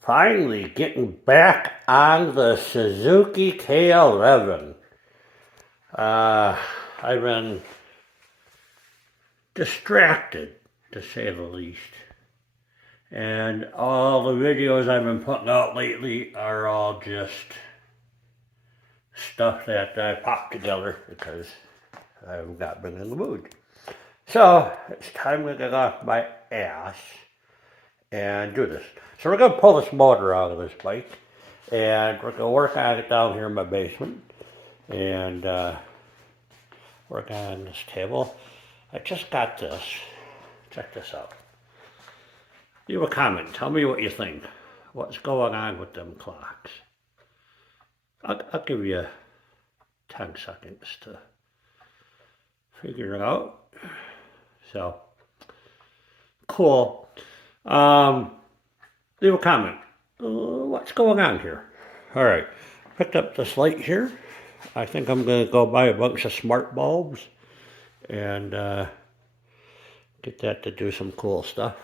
Finally getting back on the Suzuki K11. I've been distracted, to say the least. And all the videos I've been putting out lately are all just stuff that I popped together because I've not been in the mood. So it's time to get off my ass and do this. So we're going to pull this motor out of this bike, and we're going to work on it down here in my basement, and work on this table. I just got this. Check this out. Leave a comment. Tell me what you think. What's going on with them clocks? I'll give you 10 seconds to figure it out. So, cool. Leave a comment. What's going on here? All right. Picked up this light here. I think I'm going to go buy a bunch of smart bulbs and get that to do some cool stuff.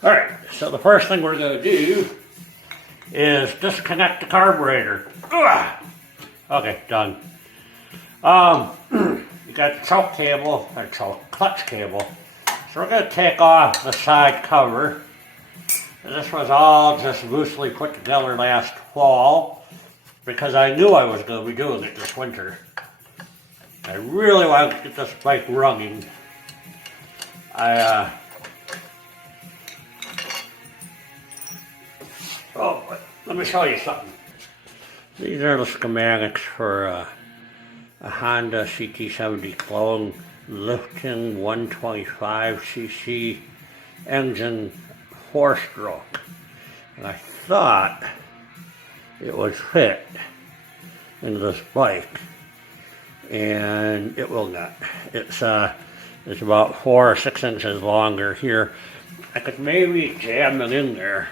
All right, so the first thing we're going to do is disconnect the carburetor. Ugh! Okay, done. You got the choke cable, or clutch cable. So we're going to take off the side cover. And this was all just loosely put together last fall because I knew I was going to be doing it this winter. I really wanted to get this bike running. Oh, let me show you something. These are the schematics for a Honda CT70 clone lifting 125cc engine 4-stroke. And I thought it would fit into this bike, and it will not. It's about 4 or 6 inches longer here. I could maybe jam it in there,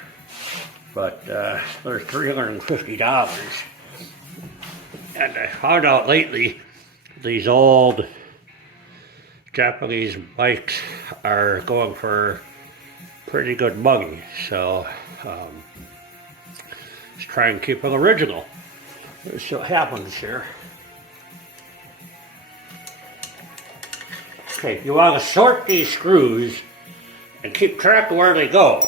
but they're $350. And I found out lately these old Japanese bikes are going for pretty good money. So let's try and keep it original. Let's see what happens here. Okay, you want to sort these screws and keep track of where they go,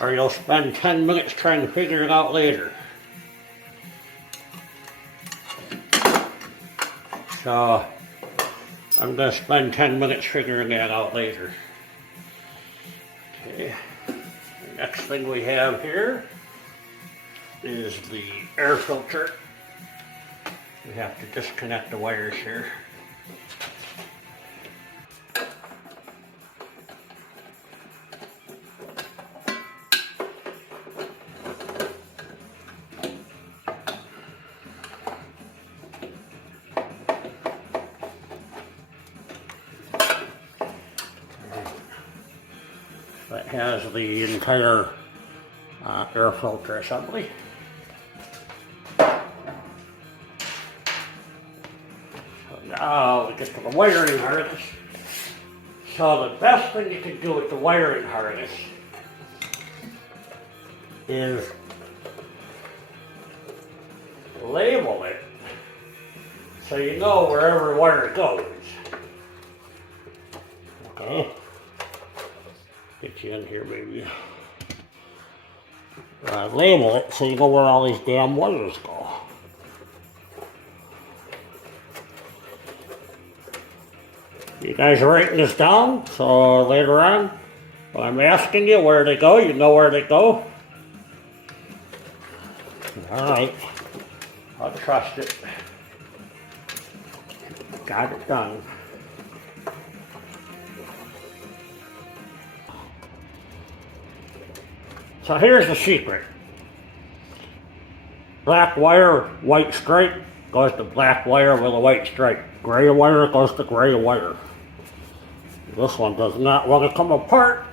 or you'll spend 10 minutes trying to figure it out later. So I'm going to spend 10 minutes figuring that out later. Okay, the next thing we have here is the air filter. We have to disconnect the wires here. That has the entire air filter assembly. So now we get to the wiring harness. So the best thing you can do with the wiring harness is label it so you know where every wire goes. Okay. Get you in here, maybe. Label it so you know where all these damn wires go. You guys are writing this down, so later on, when I'm asking you where they go, you know where they go. Alright, I'll trust it. Got it done. So here's the secret. Black wire, white stripe, goes to black wire with a white stripe. Gray wire goes to gray wire. This one does not want to come apart.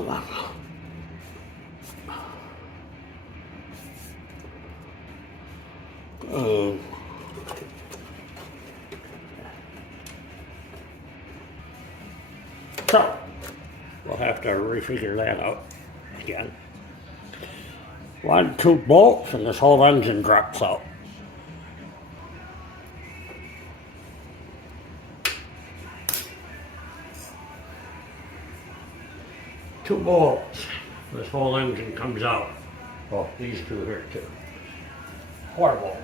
come on. So, we'll have to refigure that out again. 1, 2 bolts and this whole engine drops out. Two bolts, this whole engine comes out. Oh, these two here too. 4 bolts.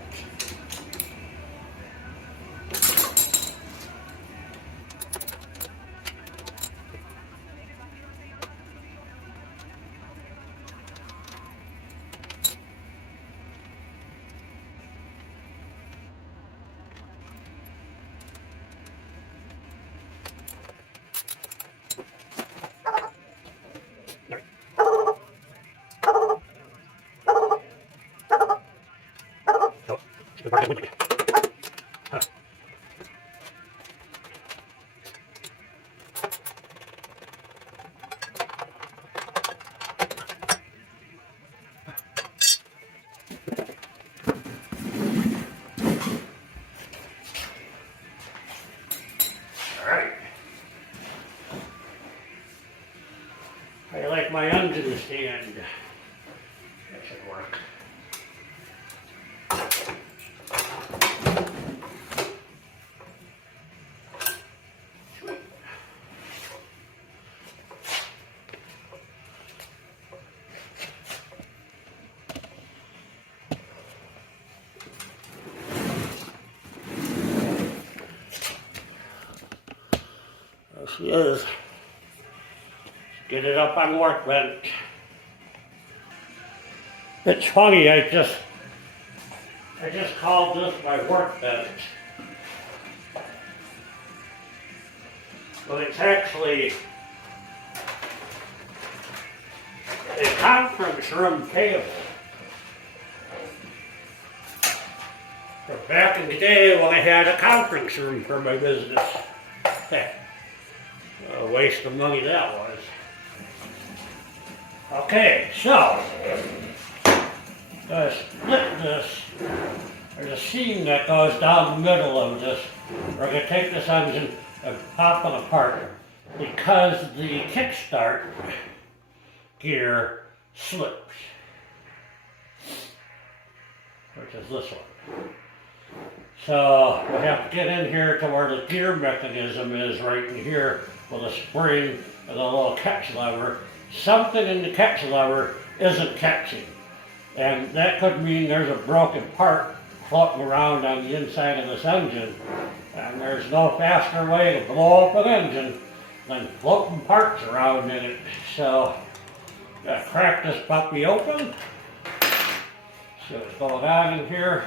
Alright. I like my engine stand. That should work. There she is. Get it up on the workbench. It's funny, I just called this my workbench. But it's actually a conference room table. But back in the day when I had a conference room for my business. A waste of money that was. Okay, so split this. There's a seam that goes down the middle of this. We're going to take this engine and pop it apart because the kickstart gear slips, which is this one. So we have to get in here to where the gear mechanism is right in here with a spring and a little catch lever. Something in the catch lever isn't catching. And that could mean there's a broken part floating around on the inside of this engine. And there's no faster way to blow up an engine than floating parts around in it. So, gotta crack this puppy open. See what's going on in here.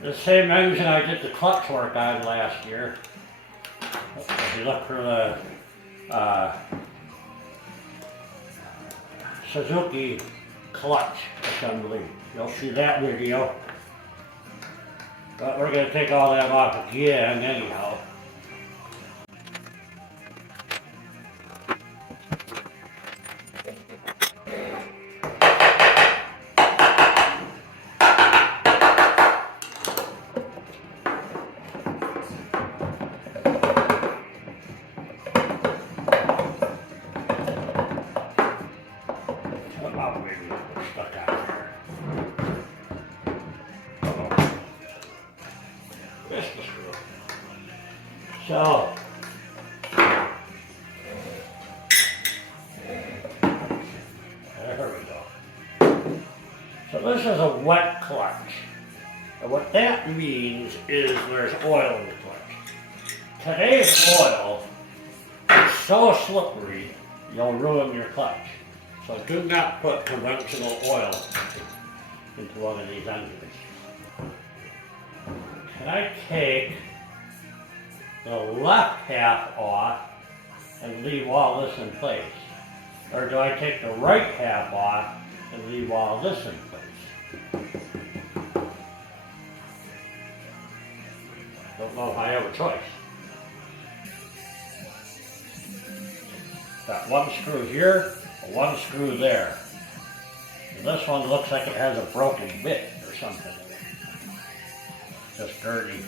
The same engine I did the clutch work on last year. If you look for the Suzuki clutch assembly, you'll see that video. But we're going to take all that off again anyhow. So, there we go. So this is a wet clutch. And what that means is there's oil in the clutch. Today's oil is so slippery, you'll ruin your clutch. So do not put conventional oil into one of these engines. Can I take the left half off and leave all this in place? Or do I take the right half off and leave all this in place? Don't know if I have a choice. Got one screw here, one screw there. And this one looks like it has a broken bit or something. Just dirty.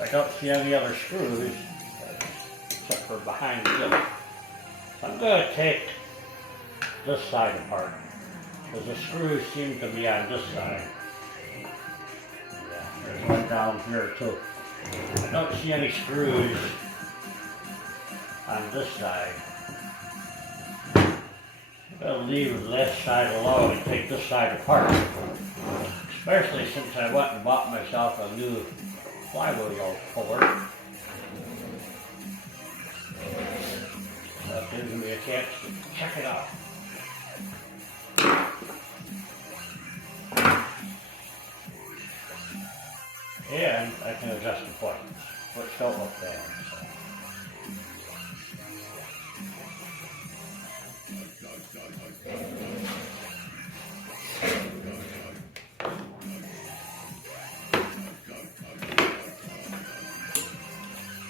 I don't see any other screws except for behind this. I'm going to take this side apart because the screws seem to be on this side. Yeah, there's one down here too. I don't see any screws on this side. I'm going to leave this side alone and take this side apart. Especially since I went and bought myself a new Flywheel puller. That gives me a chance to check it out. And I can adjust the buttons, which don't look bad.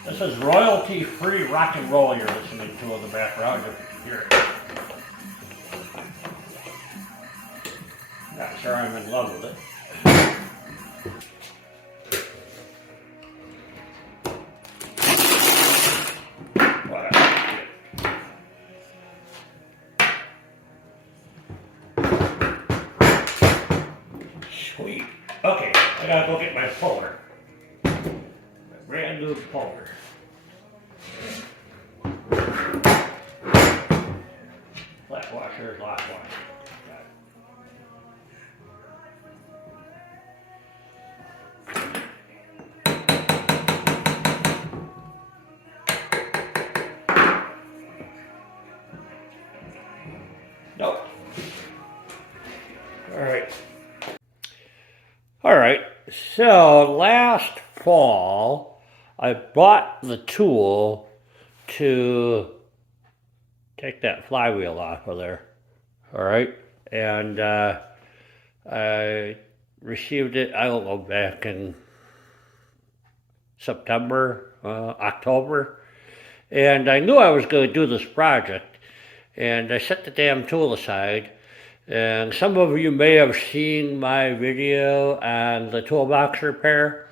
This is royalty-free rock and roll you're listening to in the background, if you can hear it. Not sure I'm in love with it. Sweet. Okay, I gotta go get my puller. My brand new puller. Flat washer, lock washer. Got it. Nope. All right. So last fall, I bought the tool to take that flywheel off of there. All right. And I received it, I don't know, back in September, October. And I knew I was going to do this project. And I set the damn tool aside. And some of you may have seen my video on the toolbox repair.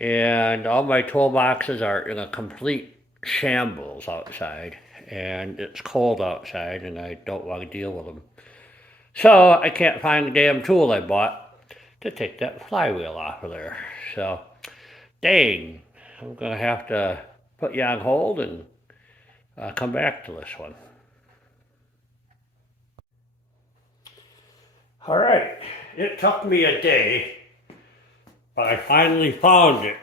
And all my toolboxes are in a complete shambles outside. And it's cold outside and I don't want to deal with them. So I can't find the damn tool I bought to take that flywheel off of there. So, dang, I'm going to have to put you on hold and come back to this one. All right, it took me a day, but I finally found it.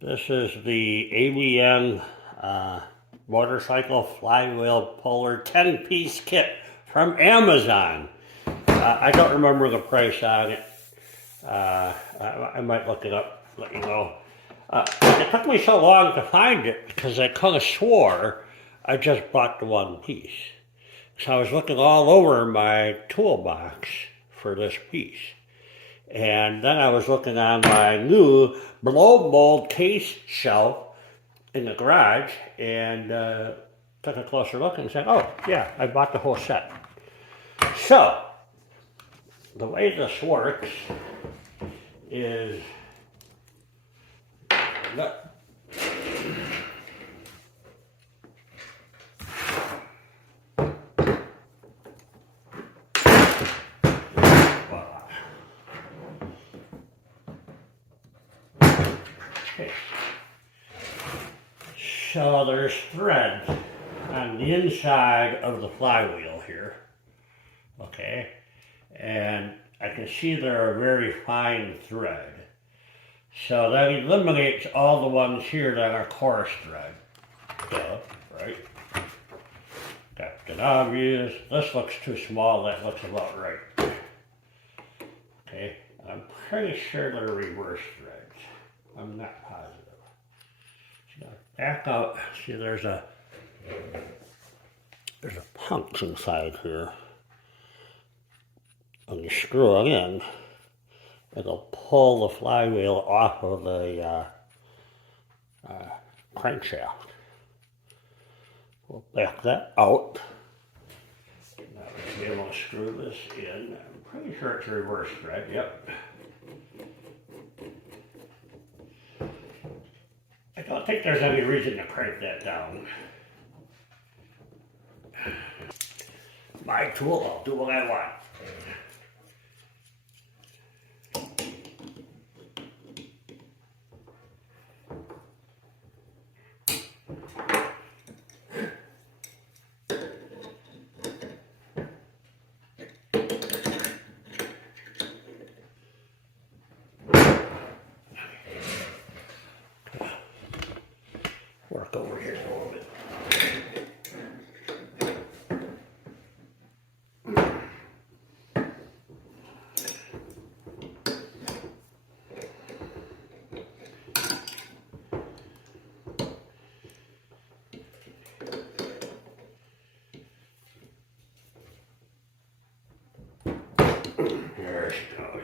This is the ABN motorcycle flywheel puller 10-piece kit from Amazon. I don't remember the price on it. I might look it up, let you know. It took me so long to find it because I kind of swore I just bought the one piece. So I was looking all over my toolbox for this piece. And then I was looking on my new blow mold case shelf in the garage and took a closer look and said, oh yeah, I bought the whole set. So, the way this works is, okay. So there's threads on the inside of the flywheel here, okay, and I can see they're a very fine thread. So that eliminates all the ones here that are coarse thread. Duh, right? Captain Obvious. This looks too small, that looks about right. Okay, I'm pretty sure they're reverse threads. I'm not positive. So back out, see there's a punch inside here. When you screw it in, it'll pull the flywheel off of the crankshaft. We'll back that out. Now we'll be able to screw this in. I'm pretty sure it's reverse thread, yep. I don't think there's any reason to crank that down. My tool, I'll do what I want. Work over here a little bit. There she goes.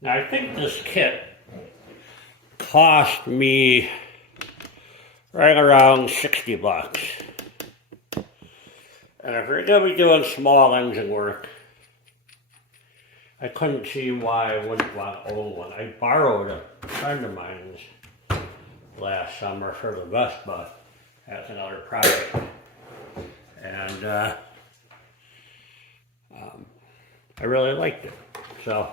Now I think this kit cost me right around 60 bucks. And if you're gonna be doing small engine work, I couldn't see why I wouldn't want to own one. I borrowed a friend of mine's last summer for the Vespa as another project. And I really liked it. So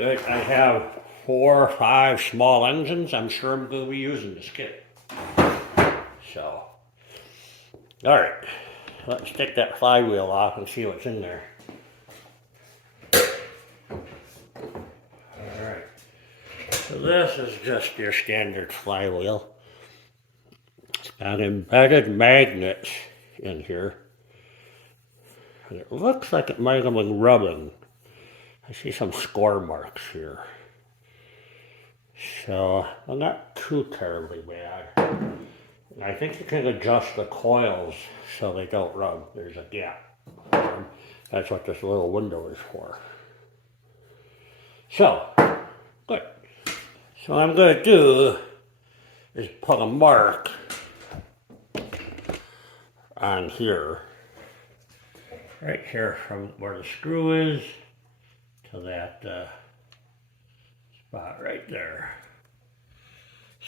I have 4 or 5 small engines. I'm sure I'm going to be using this kit. So, all right, let's take that flywheel off and see what's in there. All right, so this is just your standard flywheel. It's got embedded magnets in here. And it looks like it might have been rubbing. I see some score marks here. So, well, not too terribly bad. And I think you can adjust the coils so they don't rub. There's a gap. That's what this little window is for. So, good. So what I'm going to do is put a mark on here. Right here from where the screw is to that spot right there.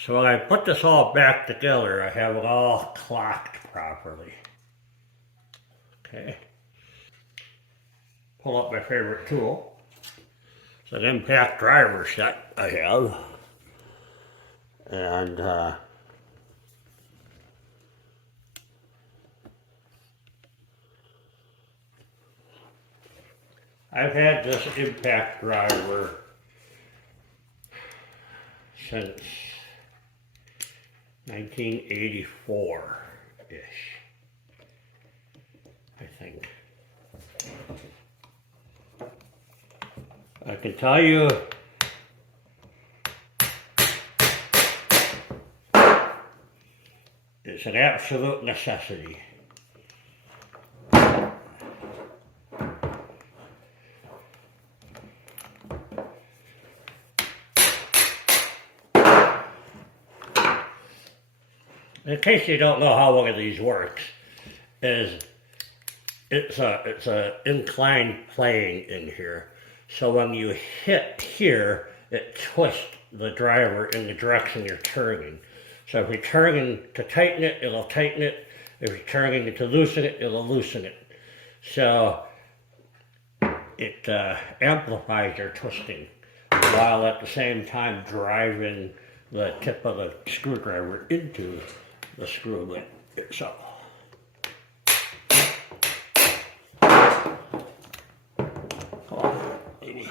So when I put this all back together, I have it all clocked properly. Okay. Pull up my favorite tool. It's an impact driver set I have. And I've had this impact driver since 1984-ish, I think. I can tell you it's an absolute necessity. In case you don't know how one of these works, it's a inclined plane in here. So when you hit here, it twists the driver in the direction you're turning. So if you're turning to tighten it, it'll tighten it. If you're turning to loosen it, it'll loosen it. So it amplifies your twisting while at the same time driving the tip of the screwdriver into the screw bit itself. Come on, baby.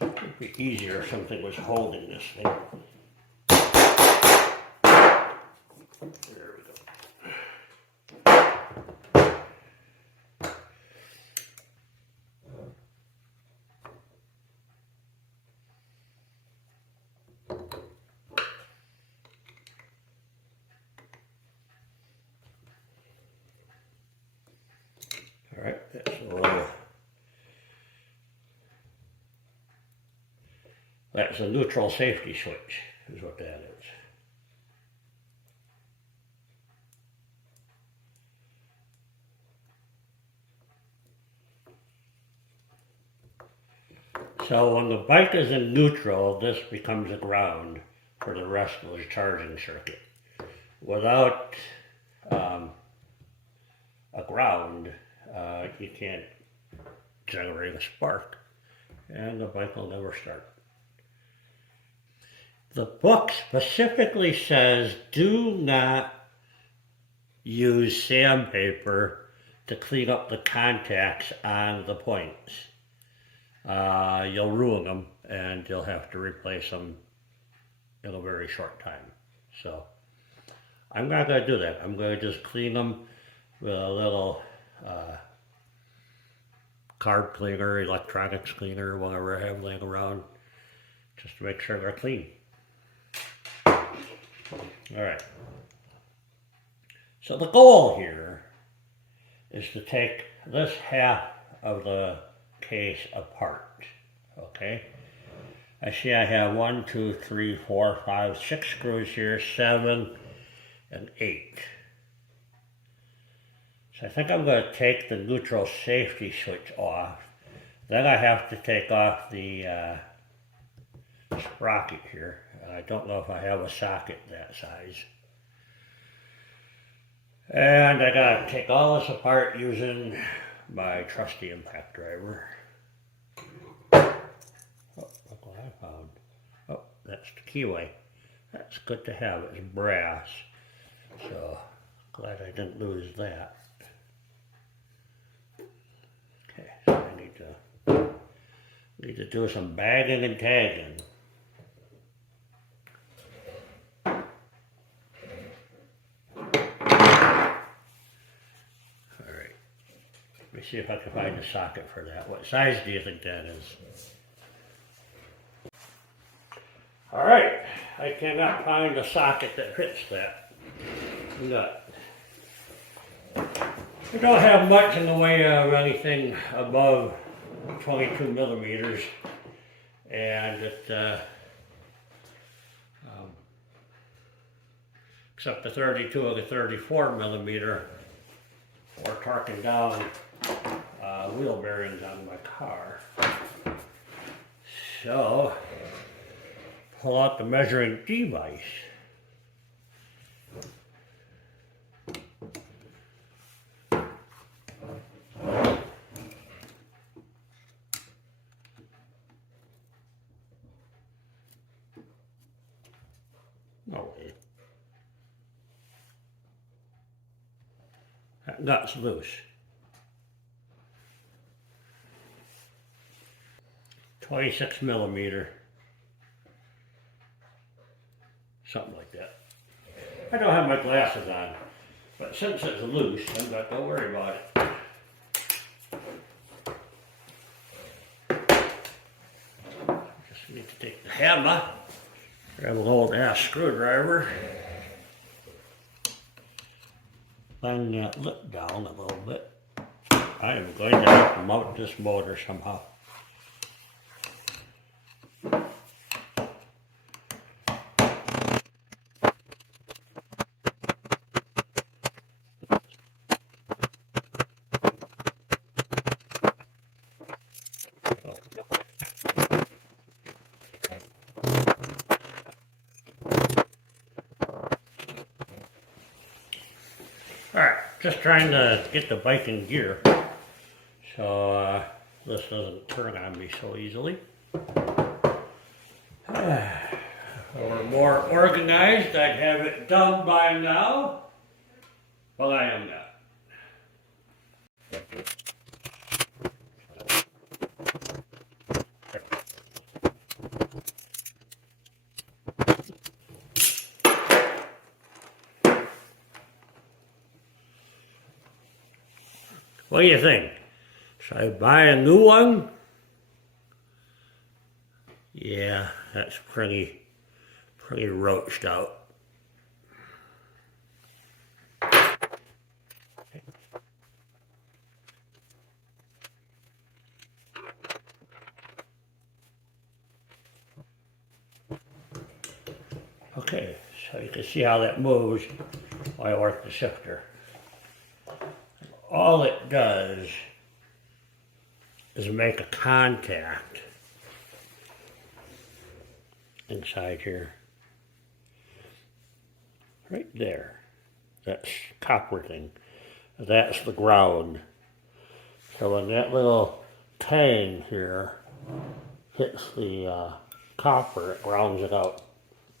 It'd be easier if something was holding this thing. There we go. It's a little, that's a neutral safety switch, is what that is. So when the bike is in neutral, this becomes a ground for the rest of the charging circuit. Without a ground, you can't generate a spark, and the bike will never start. The book specifically says do not use sandpaper to clean up the contacts on the points. You'll ruin them, and you'll have to replace them in a very short time. So I'm not going to do that. I'm going to just clean them with a little card cleaner, electronics cleaner, whatever I have laying around, just to make sure they're clean. All right. So the goal here is to take this half of the case apart, okay? I see I have 1, 2, 3, 4, 5, 6 screws here, 7 and 8. So I think I'm going to take the neutral safety switch off. Then I have to take off the sprocket here. I don't know if I have a socket that size. And I got to take all this apart using my trusty impact driver. Oh, look what I found. Oh, that's the keyway. That's good to have. It's brass. So glad I didn't lose that. Okay, so I need to do some bagging and tagging. Let me see if I can find a socket for that. What size do you think that is? All right, I cannot find a socket that fits that nut. We don't have much in the way of anything above 22 millimeters, and it, except the 32 or the 34 millimeter, or torquing down wheel bearings on my car. So, pull out the measuring device. No way. That nut's loose. 26 millimeter. Something like that. I don't have my glasses on, but since it's loose, I'm not going to worry about it. Just need to take the hammer, grab an old ass screwdriver, bang that lip down a little bit. I am going to have to mount this motor somehow. Alright, just trying to get the bike in gear so this doesn't turn on me so easily. If I were more organized, I'd have it done by now, but I am not. What do you think? Should I buy a new one? Yeah, that's pretty roached out. Okay, so you can see how that moves while I work the shifter. All it does is make a contact inside here. Right there. That's copper thing. That's the ground. So when that little tang here hits the copper, it grounds it out.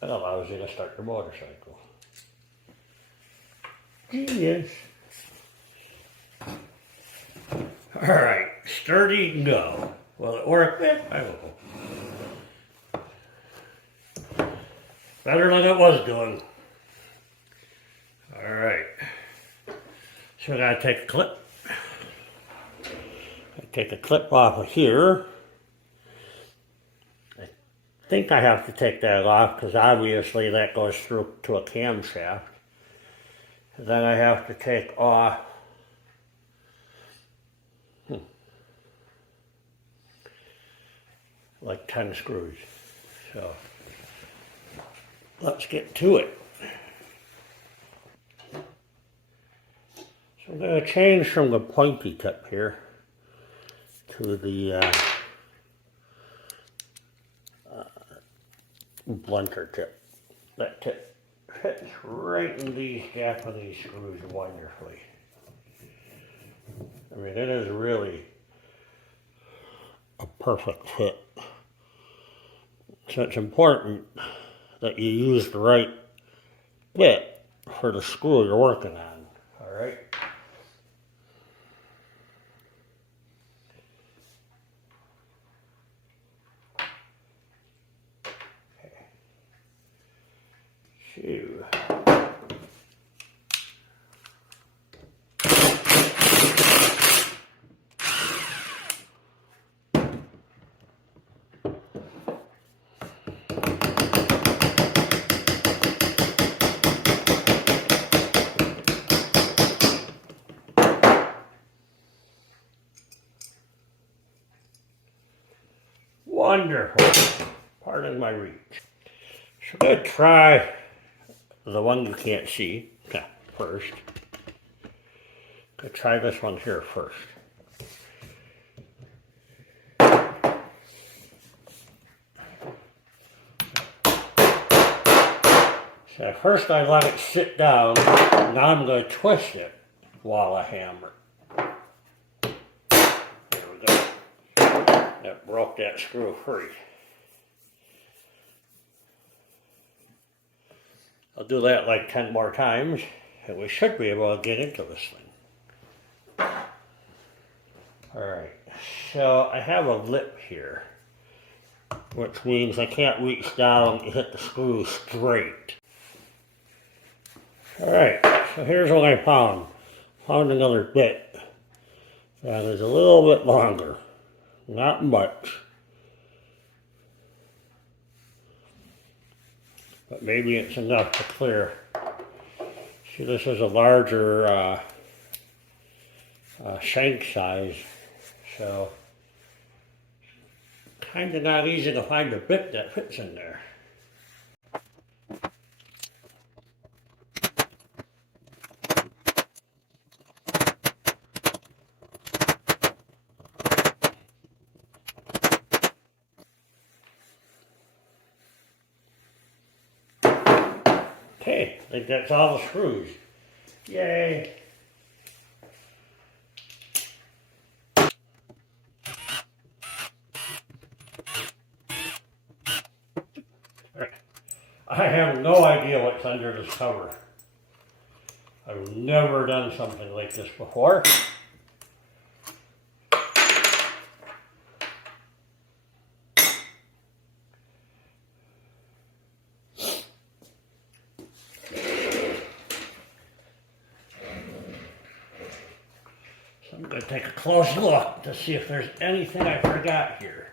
That allows you to start your motorcycle. Genius. Alright, sturdy, no. Will it work? I don't know. Better than it was doing. Alright. So I gotta take a clip. I take a clip off of here. I think I have to take that off because obviously that goes through to a camshaft. And then I have to take off like 10 screws. So let's get to it. So I'm going to change from the pointy tip here to the blunter tip. That tip fits right in these Japanese screws wonderfully. I mean, it is really a perfect fit. So it's important that you use the right bit for the screw you're working on, all right? Okay. Shoe. Wonderful. Pardon my reach. So I'm going to try the one you can't see first. I'm going to try this one here first. So first I let it sit down. Now I'm going to twist it while I hammer. There we go. That broke that screw free. I'll do that like 10 more times and we should be able to get into this thing. Alright, so I have a lip here, which means I can't reach down and hit the screw straight. Alright, so here's what I found. Found another bit that is a little bit longer. Not much. But maybe it's enough to clear. See, this is a larger shank size, so kind of not easy to find a bit that fits in there. Okay, I think that's all the screws. Yay! I have no idea what's under this cover. I've never done something like this before. So I'm going to take a close look to see if there's anything I forgot here.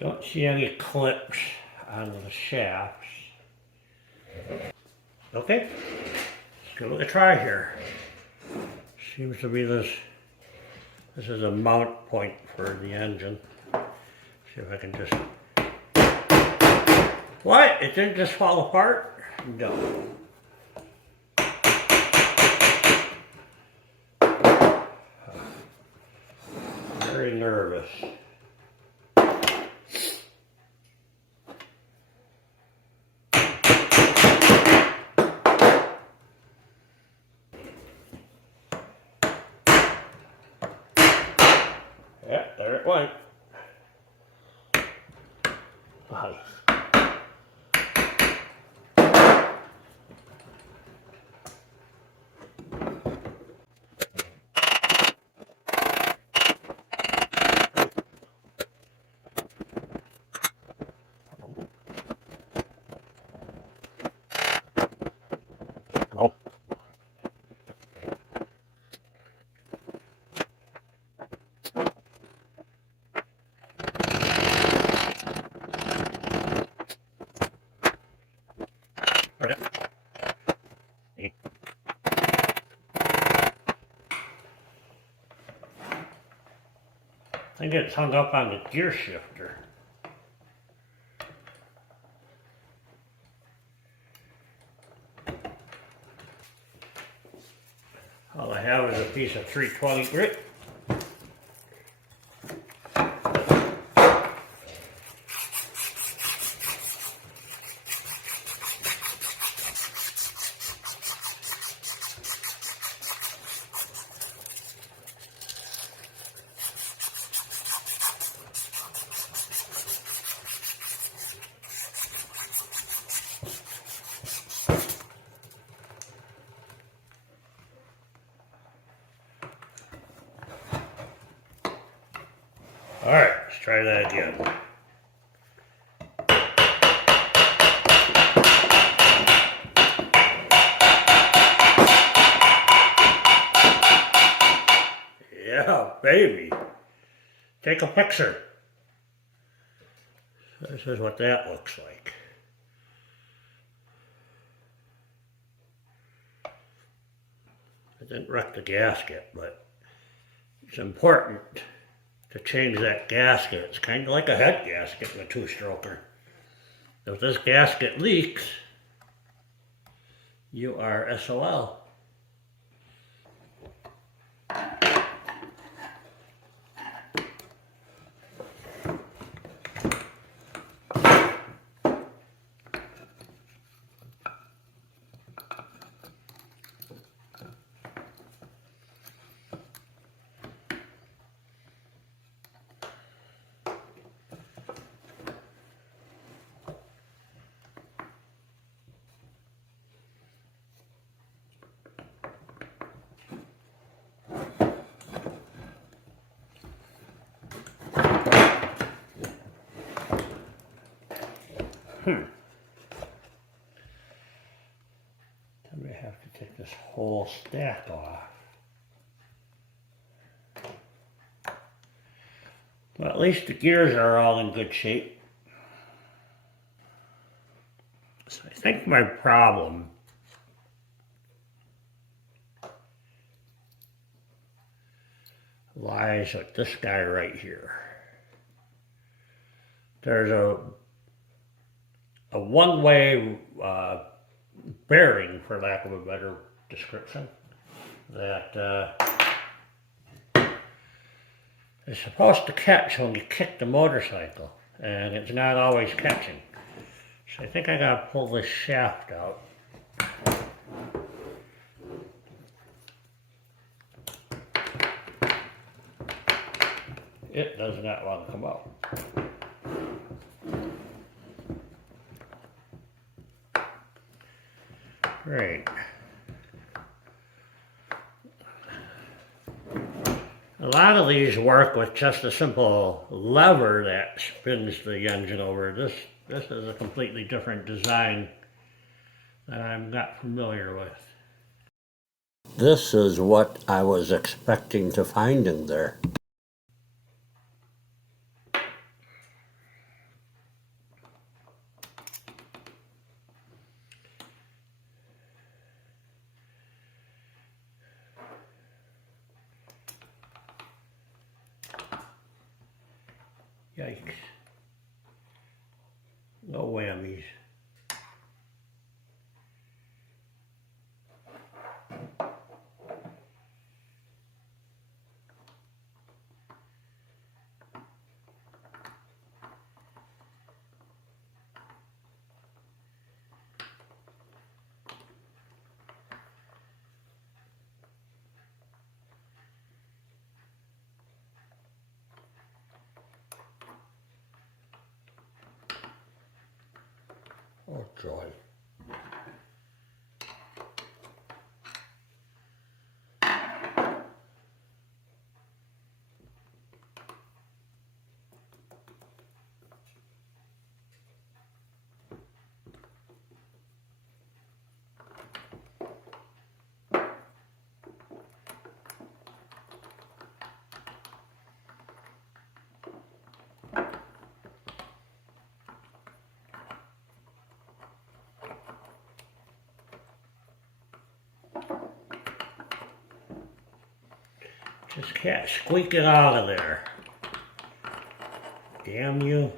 Don't see any clips on the shafts. Okay, let's give it a try here. Seems to be this is a mount point for the engine. See if I can just... What? It didn't just fall apart? No. Very nervous. Yeah, there it went. Nice. Oh. I think it's hung up on the gear shifter. All I have is a piece of 320 grit. All right, let's try that again. Yeah, baby. Take a picture. This is what that looks like. I didn't wreck the gasket, but it's important to change that gasket. It's kind of like a head gasket in a two-stroker. If this gasket leaks, you are SOL. I may have to take this whole stack off. Well, at least the gears are all in good shape. So I think my problem lies with this guy right here. There's a one-way bearing, for lack of a better description, that is supposed to catch when you kick the motorcycle, and it's not always catching. So I think I gotta pull this shaft out. It does not want to come out. Great. A lot of these work with just a simple lever that spins the engine over. This is a completely different design that I'm not familiar with. This is what I was expecting to find in there. Yikes. No whammies. Oh joy. Just can't squeak it out of there. Damn you.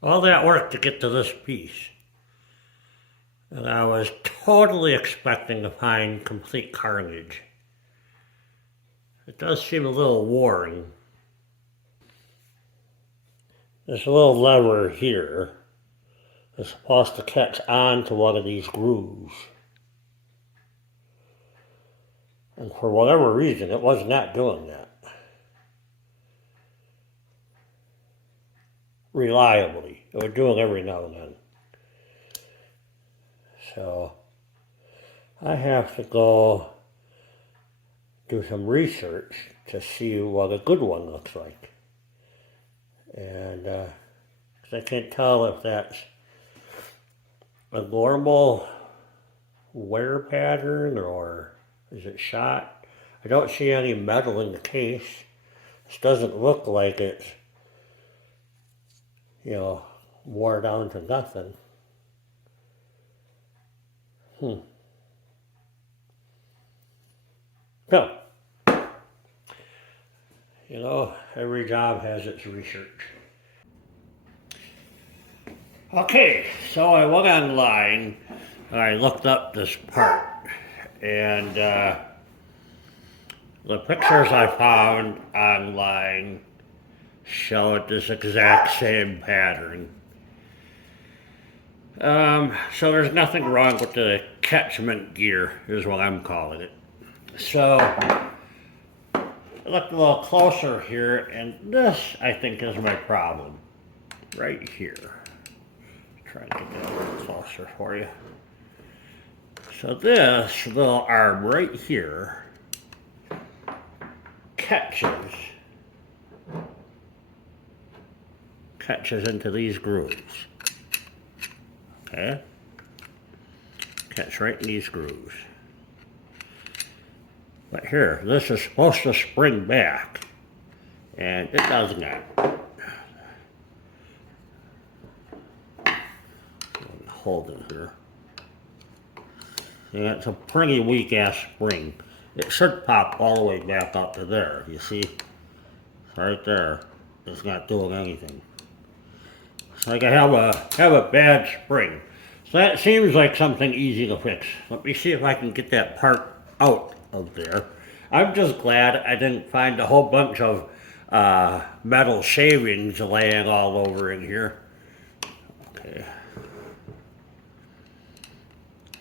All that work to get to this piece. And I was totally expecting to find complete carnage. It does seem a little worn. This little lever here is supposed to catch on to one of these grooves. And for whatever reason, it was not doing that reliably. It would do it every now and then. So I have to go do some research to see what a good one looks like. And 'cause I can't tell if that's a normal wear pattern or is it shot. I don't see any metal in the case. This doesn't look like it's, you know, wore down to nothing. So, you know, every job has its research. Okay, so I went online, I looked up this part, and the pictures I found online showed this exact same pattern. So there's nothing wrong with the catchment gear, is what I'm calling it. So, I looked a little closer here, and this, I think, is my problem. Right here. Try to get that a little closer for you. So this little arm right here catches into these grooves. Okay? Catch right in these grooves. But here, this is supposed to spring back, and it does not. Hold it here. Yeah, it's a pretty weak ass spring. It should pop all the way back up to there. You see? Right there. It's not doing anything. It's like I have a bad spring. So that seems like something easy to fix. Let me see if I can get that part out of there. I'm just glad I didn't find a whole bunch of metal shavings laying all over in here. Okay.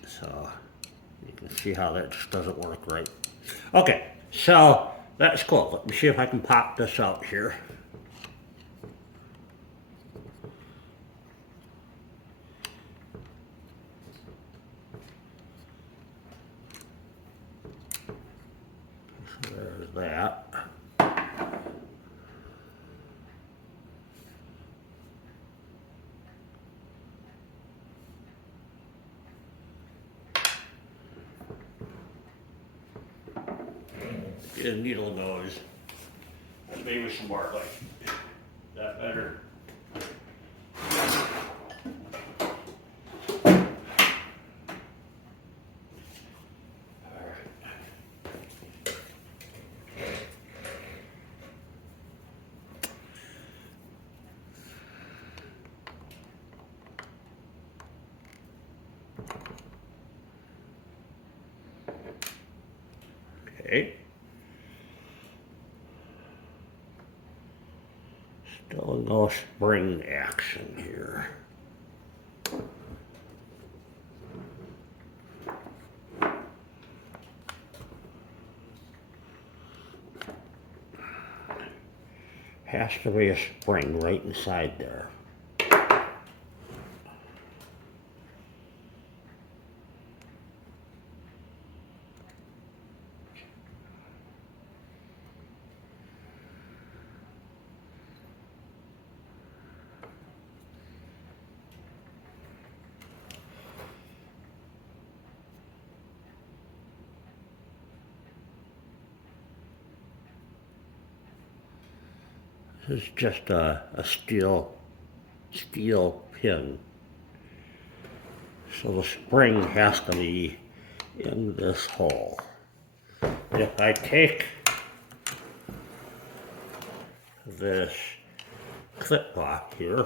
So you can see how that just doesn't work right. Okay, so that's cool. Let me see if I can pop this out here. So there's that. Get a needle nose. And maybe some more like that better. Okay. Still no spring action here. Has to be a spring right inside there. This is just a steel pin. So the spring has to be in this hole. If I take this clip off here,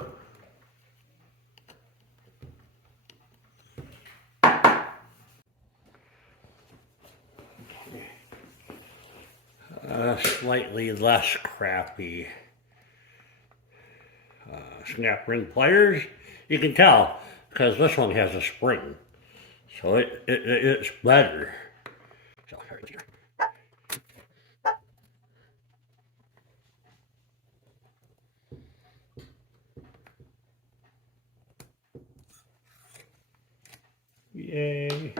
slightly less crappy snap ring pliers, you can tell because this one has a spring, so it's better. So right here. Yay.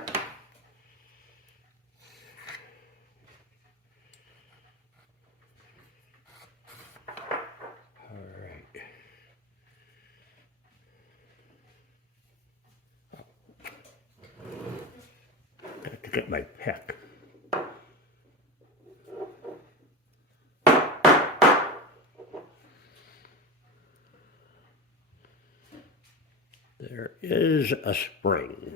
Got to get my pick. There is a spring.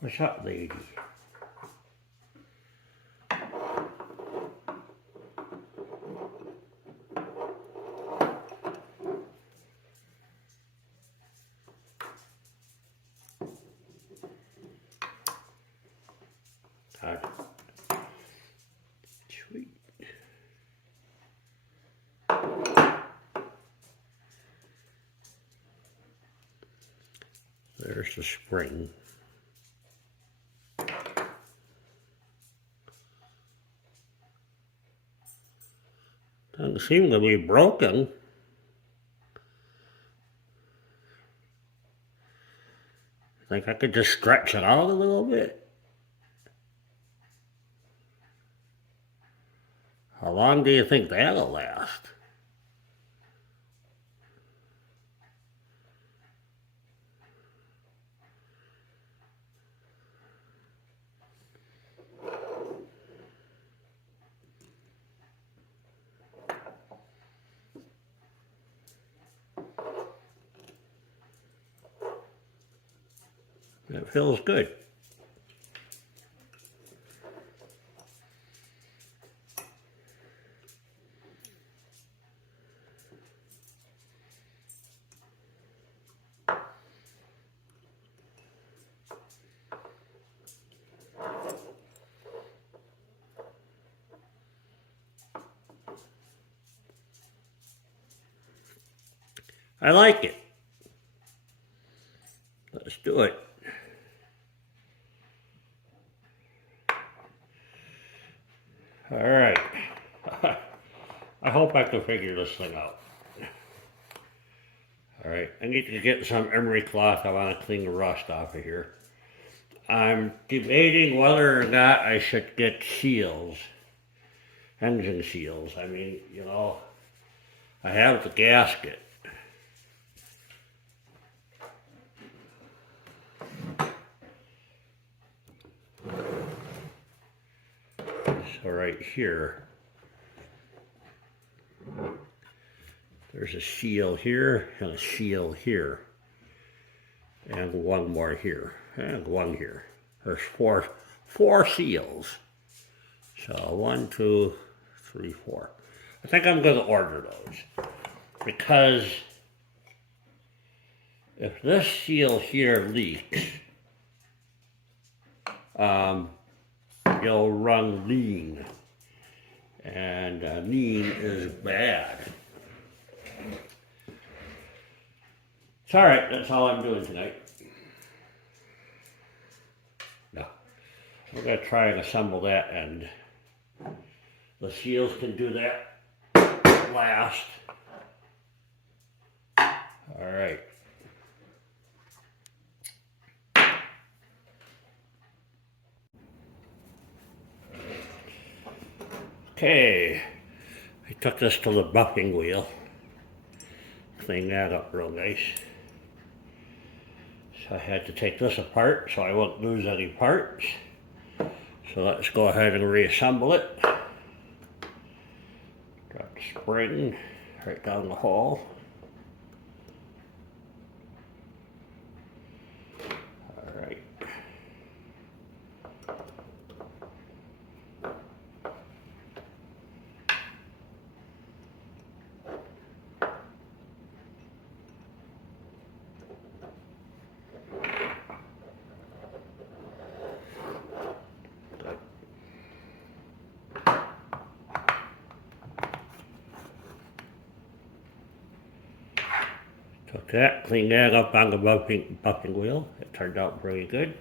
What's up, lady? Sweet. There's the spring. Doesn't seem to be broken. Think I could just stretch it out a little bit. How long do you think that'll last? It feels good. I like it. Let's do it. All right. I hope I can figure this thing out. All right, I need to get some emery cloth. I want to clean the rust off of here. I'm debating whether or not I should get seals, engine seals. I mean, you know, I have the gasket. So right here, there's a seal here and a seal here. And one more here, and one here. There's four seals. So 1, 2, 3, 4. I think I'm gonna order those. Because if this seal here leaks, you'll run lean. And lean is bad. It's all right, that's all I'm doing tonight. No, we're gonna try and assemble that end. The seals can do that last. All right. Okay, I took this to the buffing wheel. Clean that up real nice. So I had to take this apart so I won't lose any parts. So let's go ahead and reassemble it. Drop the spring right down the hole. All right. Took that, cleaned that up on the buffing wheel. It turned out pretty good.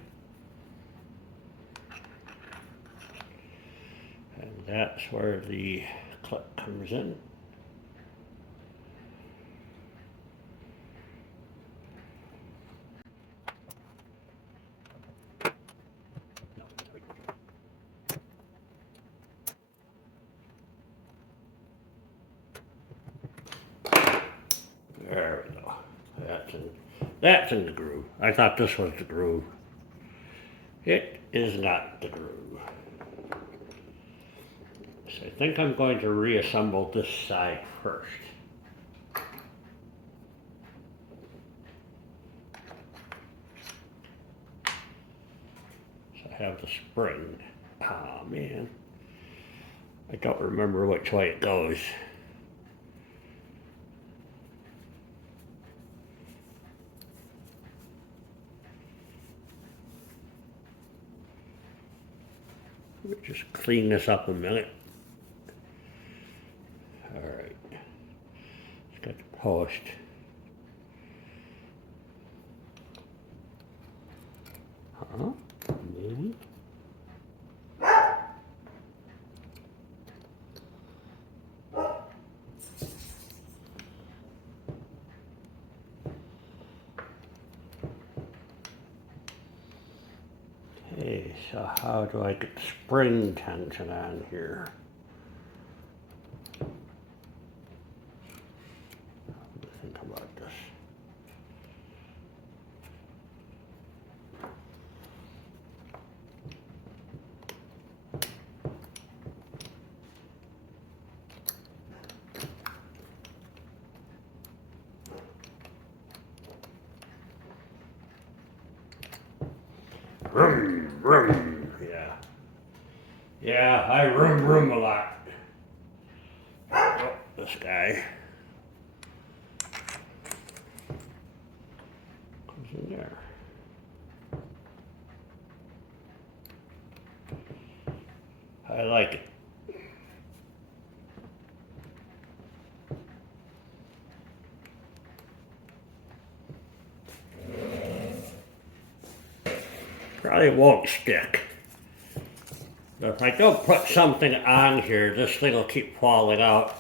And that's where the clip comes in. There we go. That's in the groove. I thought this was the groove. It is not the groove. So I think I'm going to reassemble this side first. So I have the spring. Oh man. I don't remember which way it goes. Let me just clean this up a minute. All right. It's got the post. Huh? Maybe. Okay, so how do I get the spring tension on here? Let me think about this. Vroom, vroom, yeah. Yeah, I vroom a lot. Oh, this guy comes in there. I like it. probably won't stick. If I don't put something on here, this thing will keep falling out.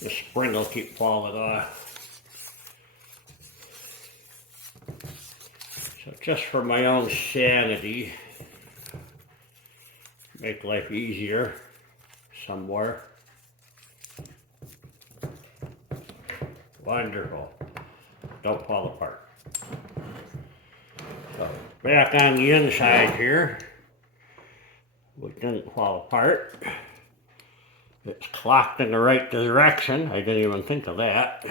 The spring will keep falling off. So just for my own sanity, make life easier somewhere. Wonderful. Don't fall apart. So back on the inside here, it didn't fall apart. It's clocked in the right direction. I didn't even think of that.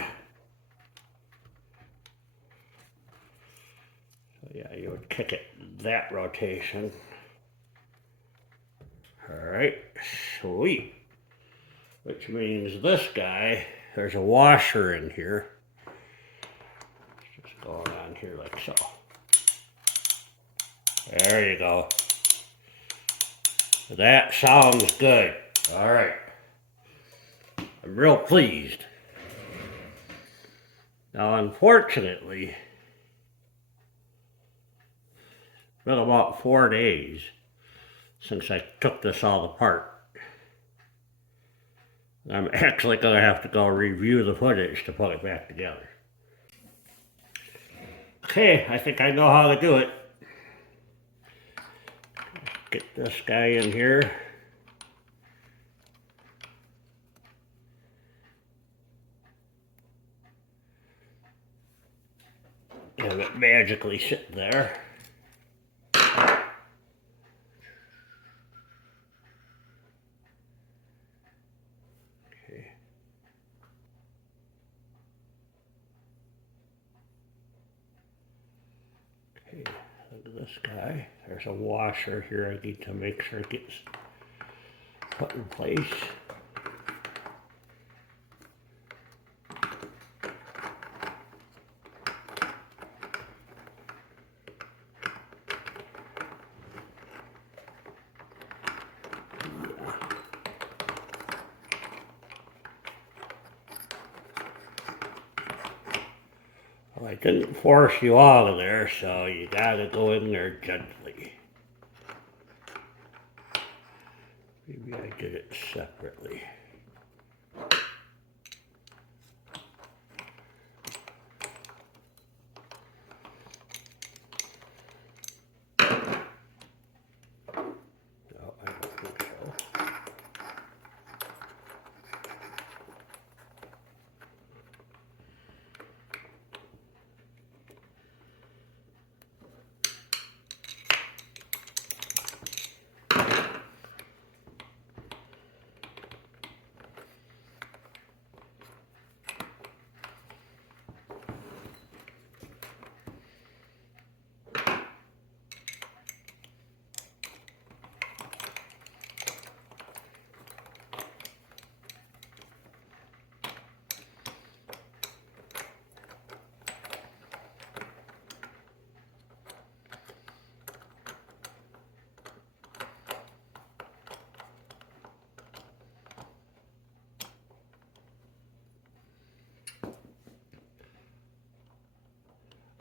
So yeah, you would kick it that rotation. Alright, sweet. Which means this guy, there's a washer in here. It's just going on here like so. There you go. That sounds good. Alright. I'm real pleased. Now, unfortunately, it's been about 4 days since I took this all apart. I'm actually going to have to go review the footage to put it back together. Okay, I think I know how to do it. Get this guy in here. Have it magically sit there. Okay. Okay, look at this guy. There's a washer here I need to make sure it gets put in place. Well, I didn't force you out of there, so you gotta go in there gently. Maybe I did it separately. No, I don't think so.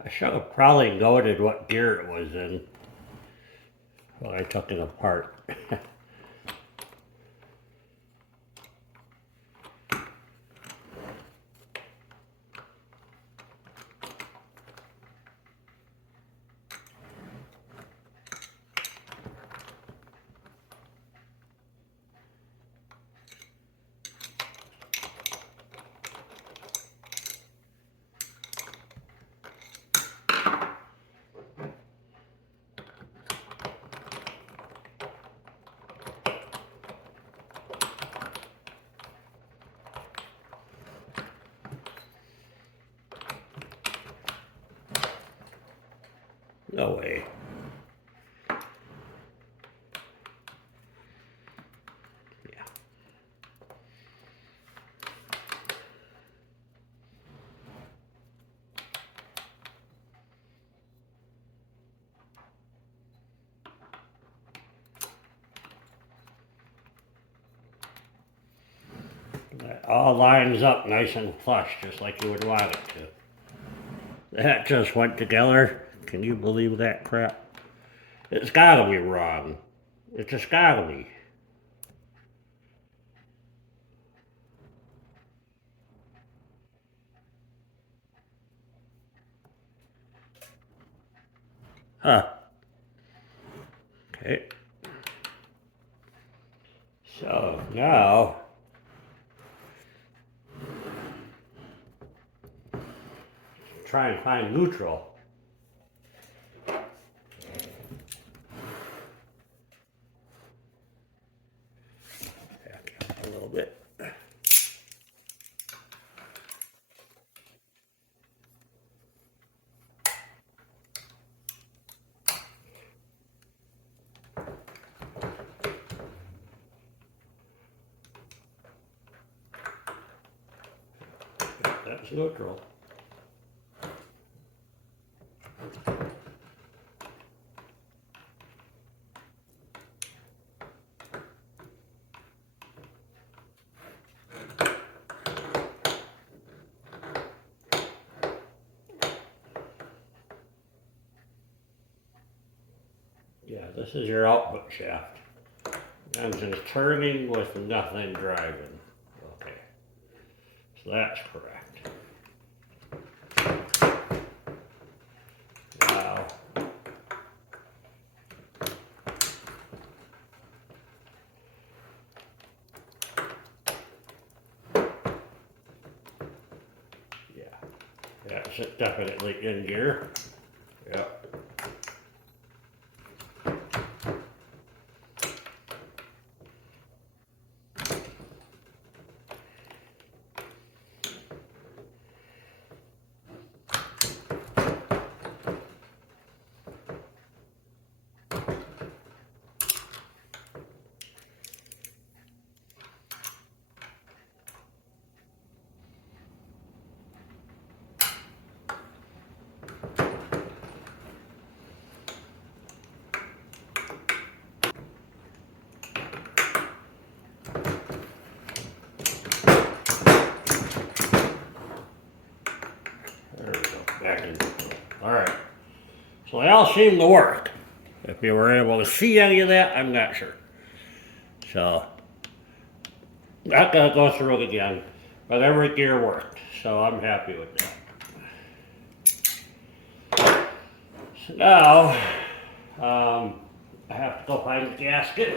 I should have probably noted what gear it was in when I took it apart. No way. Yeah. That all lines up nice and flush, just like you would want it to. That just went together. Can you believe that crap? It's gotta be wrong. It's just gotta be. Huh. Okay. So now, try and find neutral. Back up a little bit. That's neutral. Yeah, this is your output shaft. Engine is turning with nothing driving. Okay, so that's correct. Now, yeah, that's definitely in gear. Yep. There we go, back in. All right, so they all seem to work. If you were able to see any of that, I'm not sure. So, not gonna go through it again, but every gear worked, so I'm happy with that. So now, I have to go find the gasket.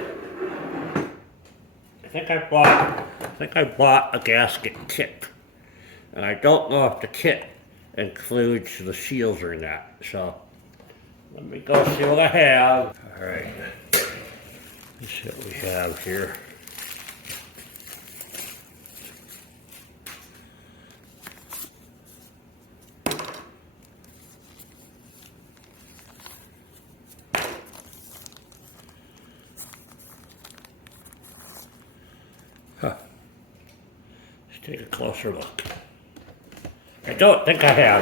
I think I bought a gasket kit, and I don't know if the kit includes the seals or not. So let me go see what I have. All right, let's see what we have here. Huh. Let's take a closer look. I don't think I have.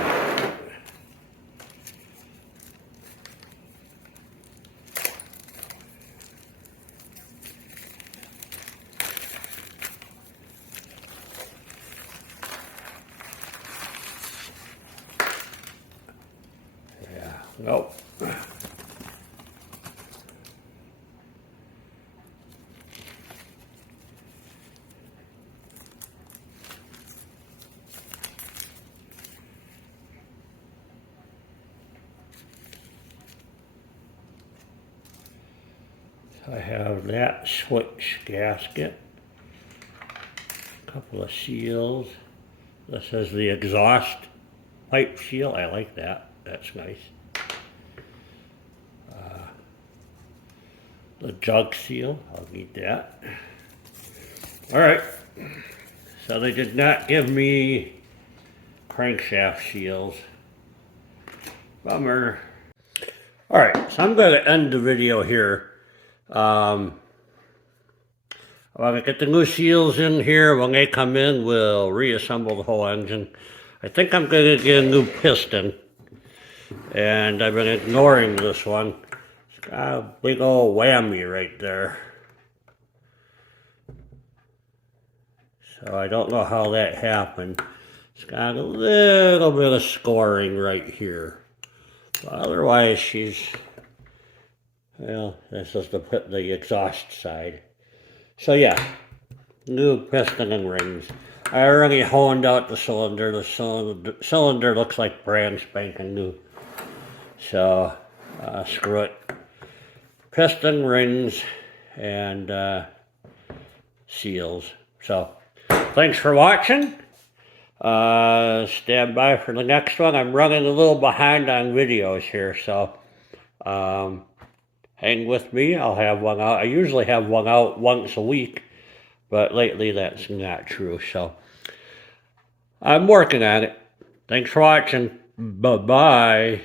Yeah, nope. I have that switch gasket, a couple of seals. This is the exhaust pipe seal. I like that. That's nice. The jug seal. I'll need that. All right. So they did not give me crankshaft seals. Bummer. All right. So I'm going to end the video here. I'm going to get the new seals in here. When they come in, we'll reassemble the whole engine. I think I'm going to get a new piston. And I've been ignoring this one. It's got a big old whammy right there. So I don't know how that happened. It's got a little bit of scoring right here. But otherwise, she's Well, this is the exhaust side. So yeah, new piston and rings. I already honed out the cylinder. The cylinder looks like brand spanking new. So screw it. Piston, rings, and seals. So thanks for watching. Stand by for the next one. I'm running a little behind on videos here, so hang with me. I'll have one out. I usually have one out once a week, but lately that's not true, so I'm working on it. Thanks for watching. Bye-bye.